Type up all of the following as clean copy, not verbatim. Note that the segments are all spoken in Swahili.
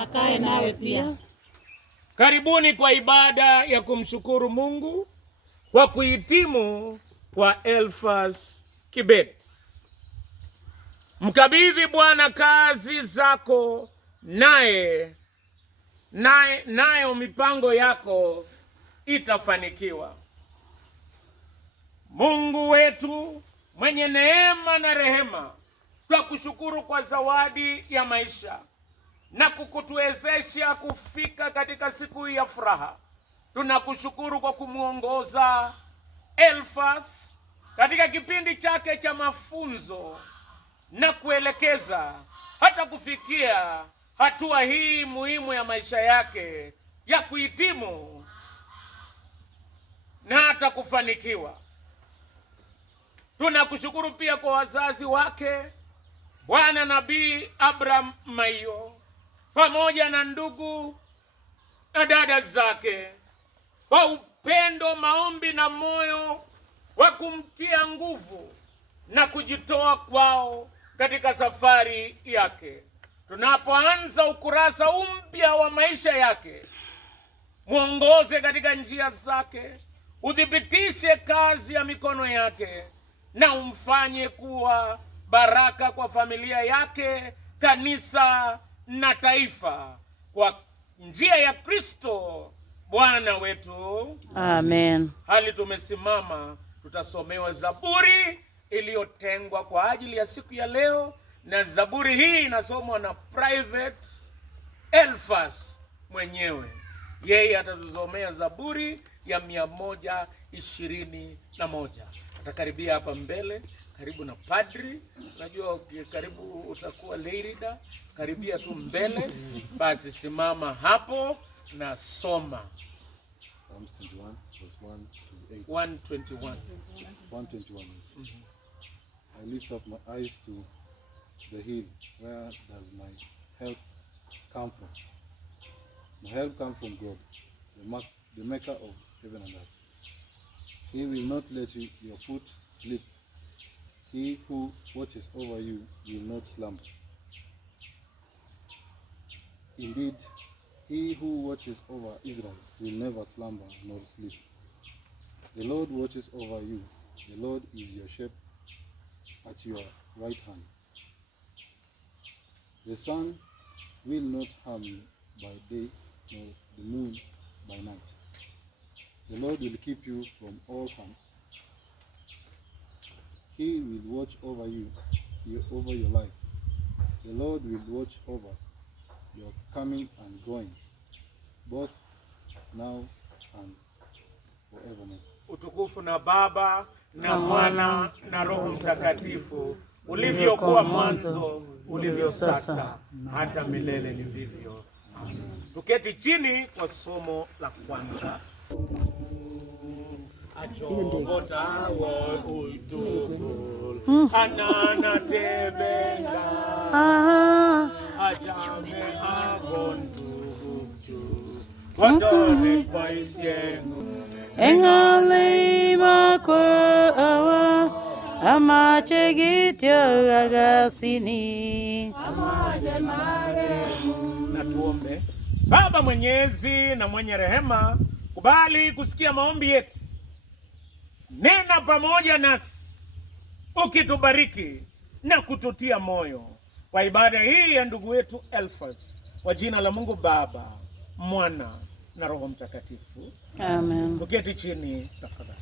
akae nawe pia. Karibuni kwa ibada ya kumshukuru Mungu kwa kuhitimu kwa Elfas Kibet. Mkabidhi Bwana kazi zako, nayo mipango yako itafanikiwa. Mungu wetu mwenye neema na rehema, twakushukuru kwa zawadi ya maisha na kukutuwezesha kufika katika siku hii ya furaha. Tunakushukuru kwa kumuongoza Elfas katika kipindi chake cha mafunzo na kuelekeza hata kufikia hatua hii muhimu ya maisha yake ya kuhitimu na hata kufanikiwa. Tunakushukuru pia kwa wazazi wake, Bwana Nabii Abraham Maiyo, pamoja na ndugu na dada zake, kwa upendo, maombi na moyo wa kumtia nguvu na kujitoa kwao katika safari yake. Tunapoanza ukurasa mpya wa maisha yake, muongoze katika njia zake, udhibitishe kazi ya mikono yake, na umfanye kuwa baraka kwa familia yake, kanisa na taifa, kwa njia ya Kristo Bwana wetu. Amen. Hali tumesimama, tutasomewa zaburi iliyotengwa kwa ajili ya siku ya leo, na zaburi hii inasomwa na Private Elfas mwenyewe. Yeye atatusomea zaburi ya 121. Atakaribia hapa mbele, karibu na padri. Najua karibu utakuwa leirida, karibia tu mbele. Basi simama hapo na soma Psalms 21 verse 121. 121. I lift up my eyes to the hill. Where does my help come from? My help comes from God, the maker of heaven and earth. He will not let your foot slip. He who watches over you will not slumber. Indeed, he who watches over Israel will never slumber nor sleep. The Lord watches over you. The Lord is your shepherd at your right hand. The sun will not harm you by day, nor the moon by night. The Lord will keep you from all harm. He will watch over you, over your life. The Lord will watch over your coming and going, both now and forevermore. Utukufu na Baba na Mwana na Roho Mtakatifu, ulivyokuwa mwanzo, ulivyo sasa, hata milele ni vivyo. Amen. Tuketi chini kwa somo la kwanza. Ajogota wa utukufu anana tebenga ajame agontuguchu watone kwa isyengu Engale mako awa amachegityo agasini. Na tuombe. Baba mwenyezi na mwenye rehema, kubali kusikia maombi yetu. Nena pamoja nasi, ukitubariki na kututia moyo kwa ibada hii ya ndugu wetu Elfas, kwa jina la Mungu Baba, Mwana na Roho Mtakatifu. Amen. Tuketi chini tafadhali.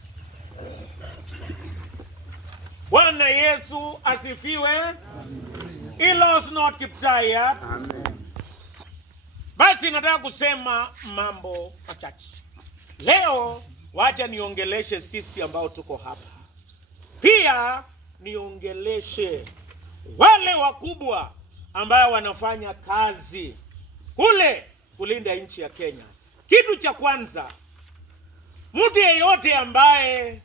Bwana Yesu asifiwe. Ilos not Kiptayat. Amen. Basi nataka kusema mambo machache. Leo wacha niongeleshe sisi ambao tuko hapa. Pia niongeleshe wale wakubwa ambao wanafanya kazi kule kulinda nchi ya Kenya. Kitu cha kwanza, mtu yeyote ambaye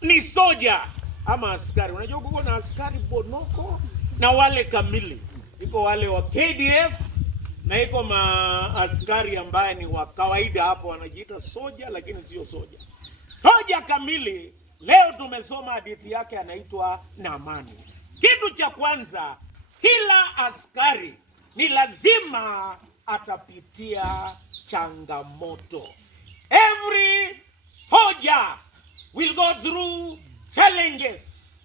ni soja ama askari. Unajua kuko na askari bonoko na wale kamili. Iko wale wa KDF na iko maaskari ambaye ni wa kawaida, hapo wanajiita soja lakini sio soja. Soja kamili, leo tumesoma hadithi yake, anaitwa Naamani. Kitu cha kwanza, kila askari ni lazima atapitia changamoto. Every soldier will go through challenges.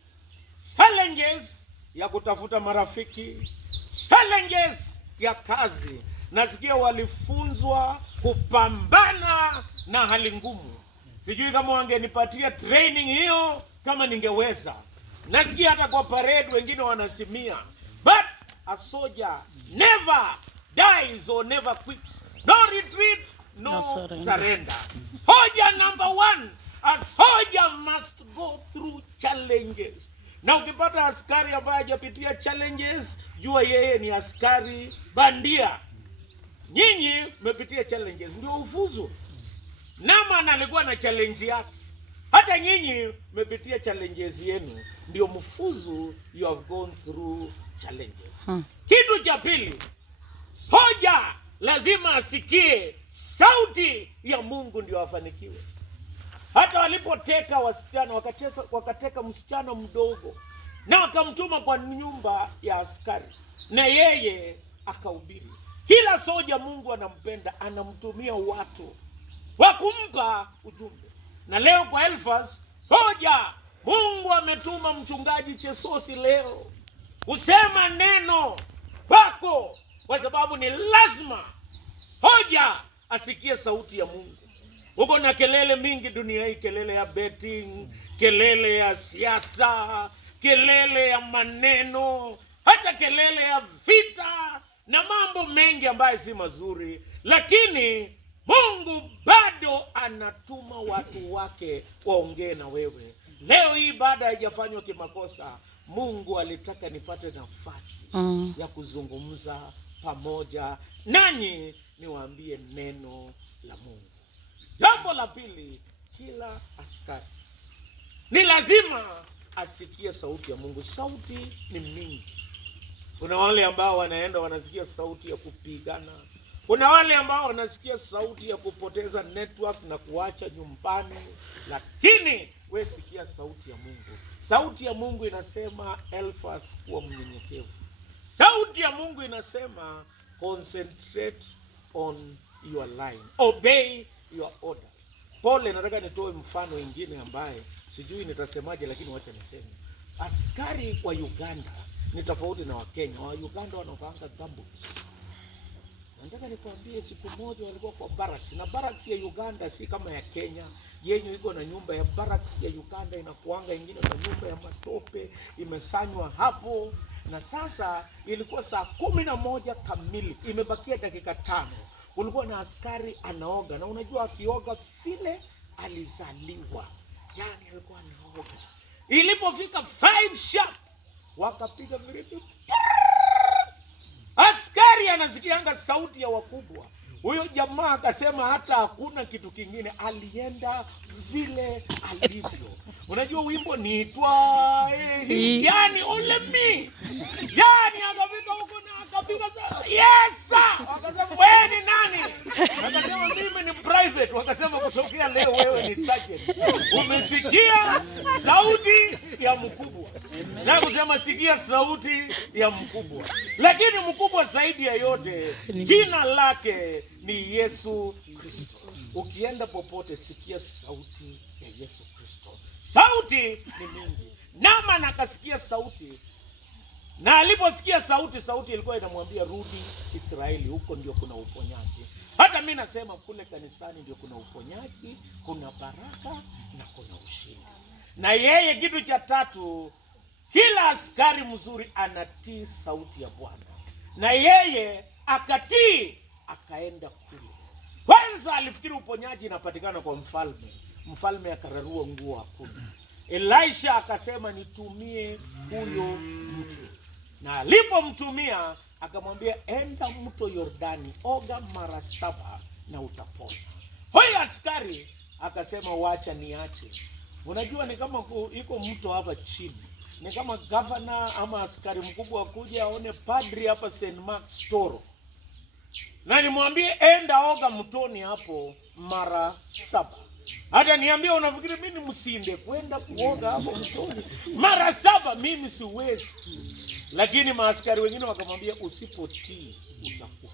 Challenges ya kutafuta marafiki, challenges ya kazi. Nasikia walifunzwa kupambana na hali ngumu. Sijui kama wangenipatia training hiyo kama ningeweza. Nasikia hata kwa parade wengine wanasimia. But a soldier never dies or never quits. No retreat, no surrender. Soldier number one, a soldier must go through challenges. Na ukipata askari ambaye hajapitia challenges, jua yeye ni askari bandia. Nyinyi mmepitia challenges, ndio ufuzu. Nama alikuwa na challenge yake. Hata nyinyi mmepitia challenges yenu, ndio mfuzu. You have gone through challenges. Kitu cha pili, soja lazima asikie sauti ya Mungu ndio afanikiwe. Hata walipoteka wasichana, wakateka msichana mdogo na wakamtuma kwa nyumba ya askari, na yeye akahubiri. Kila soja Mungu anampenda, anamtumia watu wa kumpa ujumbe. Na leo kwa Elfas soja, Mungu ametuma mchungaji Chesosi leo usema neno wako, kwa sababu ni lazima soja asikie sauti ya Mungu. Uko na kelele mingi dunia hii, kelele ya betting, kelele ya siasa, kelele ya maneno, hata kelele ya vita na mambo mengi ambayo si mazuri, lakini Mungu bado anatuma watu wake waongee na wewe. Leo hii baada haijafanywa kimakosa, Mungu alitaka nipate nafasi ya kuzungumza pamoja nanyi, niwaambie neno la Mungu. Jambo la pili, kila askari ni lazima asikie sauti ya Mungu. Sauti ni mingi. Kuna wale ambao wanaenda wanasikia sauti ya kupigana. Kuna wale ambao wanasikia sauti ya kupoteza network na kuacha nyumbani. Lakini we sikia sauti ya Mungu. Sauti ya Mungu inasema Elfas, kuwa mnyenyekevu. Sauti ya Mungu inasema concentrate on your line, obey your orders. Pole, nataka nitoe mfano ingine ambaye sijui nitasemaje, lakini wacha niseme. Askari wa Uganda ni tofauti na Wakenya. Wa Uganda wanavanga gumboots. Nataka nikwambie, siku moja walikuwa kwa barracks, na barracks ya Uganda si kama ya Kenya. Yenye iko na nyumba ya barracks ya Uganda inakuanga ingine na nyumba ya matope imesanywa hapo. Na sasa ilikuwa saa 11 kamili, imebakia dakika 5. Kulikuwa na askari anaoga, na unajua akioga vile alizaliwa, yani alikuwa anaoga. Ilipofika 5 sharp wakapiga virimbi. Askari anasikianga sauti ya wakubwa. Huyo jamaa akasema hata hakuna kitu kingine, alienda vile alivyo. Unajua wimbo niitwa yani ole me. Yani akafika huko na akapiga yes sir. Wakasema wewe ni nani? Akasema mimi ni private. Wakasema kutokea leo wewe ni sergeant. Umesikia sauti ya mkubwa. Na kusema sikia sauti ya mkubwa. Lakini mkubwa zaidi ya yote, jina lake ni Yesu Kristo. Ukienda popote sikia sauti ya Yesu Kristo. Sauti ni mingi. Naaman akasikia sauti. Na aliposikia sauti ilikuwa inamwambia rudi Israeli, huko ndio kuna uponyaji. Hata mimi nasema kule kanisani ndio kuna uponyaji, kuna baraka na kuna ushindi. Na yeye kitu cha tatu, kila askari mzuri anatii sauti ya Bwana. Na yeye akatii, akaenda kule. Kwanza alifikiri uponyaji inapatikana kwa mfalme. Mfalme akararua nguo hakuna. Elisha akasema nitumie huyo mtu. Na alipomtumia akamwambia enda mto Yordani, oga mara 7 na utapona. Huyo askari akasema wacha niache. Unajua ni kama iko mto hapa chini. Ni kama governor ama askari mkubwa kuja aone padri hapa St. Mark's Toro. Na nimwambie enda oga mtoni hapo mara 7. Hata niambia unafikiri mimi msinde kwenda kuoga hapo mtoni mara 7? Mimi siwezi. Lakini maaskari wengine wakamwambia, usipotii utakufa.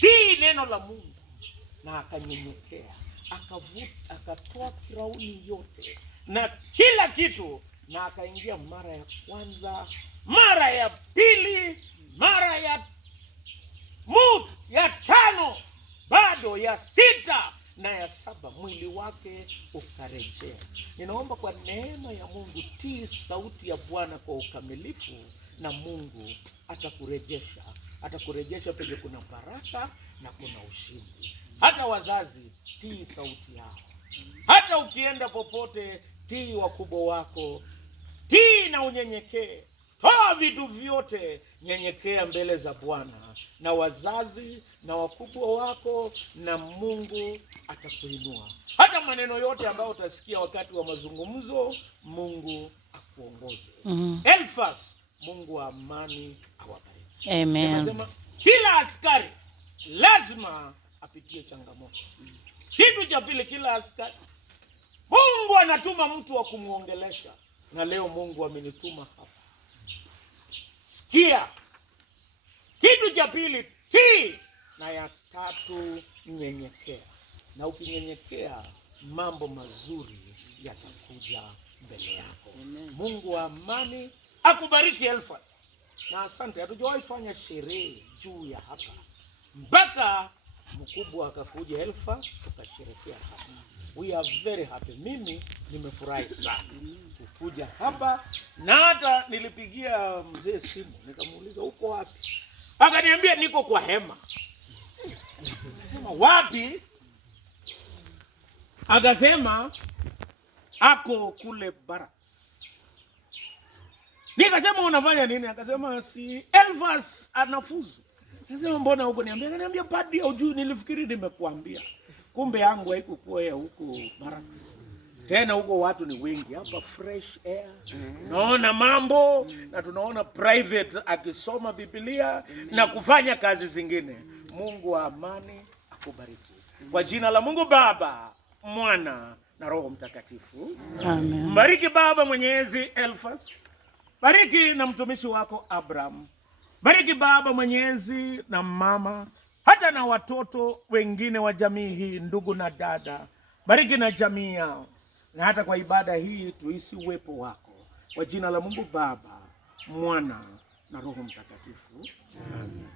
Tii neno la Mungu. Na akanyenyekea, akatoa kirauni yote na kila kitu, na akaingia mara ya kwanza, mara ya pili, mara ya tano, bado ya sita na ya saba, mwili wake ukarejea. Ninaomba kwa neema ya Mungu, tii sauti ya Bwana kwa ukamilifu, na Mungu atakurejesha penye kuna baraka na kuna ushindi. Hata wazazi, tii sauti yao. Hata ukienda popote, tii wakubwa wako, tii na unyenyekee. Toa vitu vyote, nyenyekea mbele za Bwana na wazazi na wakubwa wako, na Mungu atakuinua. Hata maneno yote ambayo utasikia wakati wa mazungumzo, Mungu akuongoze. Elfas, Mungu wa amani awabariki. Amen. Anasema kila askari lazima apitie changamoto. Kitu cha pili, kila askari Mungu anatuma mtu wa kumuongelesha, na leo Mungu amenituma hapa. Sikia. Kitu cha pili, tii, na ya tatu, nyenyekea. Na ukinyenyekea, mambo mazuri yatakuja mbele yako. Mungu wa amani akubariki Elfas. Na asante, hatujawahi fanya sherehe juu ya hapa, mpaka mkubwa akakuja Elfas, tukasherekea hapa. We are very happy. Mimi nimefurahi sana kukuja hapa, na hata nilipigia mzee simu nikamuuliza uko wapi? Akaniambia niko kwa hema. Akasema wapi? Akasema ako kule barracks. Nikasema unafanya nini? Akasema si Elfas anafuzu. Akasema mbona huko niambia? Akaniambia padri hujui, nilifikiri nimekuambia. Kumbe yangu haikukuwa ya huko barracks. Tena huko watu ni wengi, hapa fresh air. Naona mambo, na tunaona private akisoma Biblia na kufanya kazi zingine. Mungu wa amani akubariki. Kwa jina la Mungu Baba, Mwana na Roho Mtakatifu. Amen. Mbariki Baba Mwenyezi Elfas. Bariki na mtumishi wako Abraham. Bariki Baba Mwenyezi na mama, hata na watoto wengine wa jamii hii, ndugu na dada. Bariki na jamii yao, na hata kwa ibada hii tuisi uwepo wako. Kwa jina la Mungu Baba, Mwana na Roho Mtakatifu. Amen.